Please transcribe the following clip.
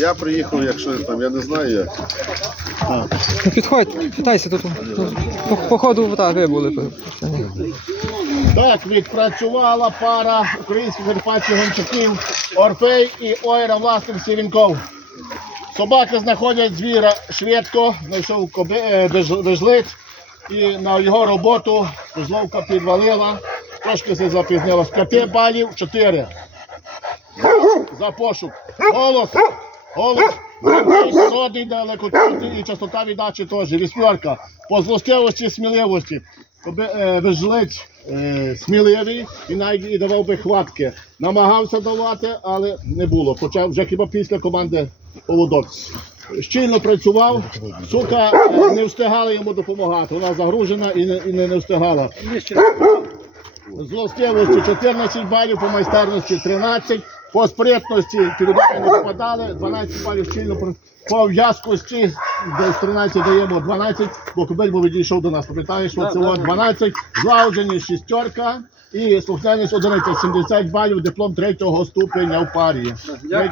Я приїхав, якщо там, я не знаю як. Ну підходь, питайся тут. По, по так, ви були. Так, відпрацювала пара українських карпатських гончаків Орфей і Ойра власник Сірінков. Собаки знаходять звіра швидко, знайшов коби, е, деж- дежлиць і на його роботу зловка підвалила, трошки се запізнилась. 5 балів 4. За пошук. Голос. Голос. Родний далекочутний і частота віддачі теж. Вісьмерка. По злостивості, сміливості. Е, вежлець е, сміливий і навіть і давав би хватки. Намагався давати, але не було. Почав вже хіба після команди поводок. Щільно працював, сука е, не встигала йому допомагати. Вона загружена і не, і не встигала. Злостивості 14 балів, по майстерності 13, по спритності передачі не попадали, 12 балів щільно по в'язкості десь 13 даємо 12, бо Кобель був відійшов до нас. Пам'ятаєш, що цього от 12, злагоджені шістерка і слухняність 11, 70 балів, диплом третього ступеня в парі.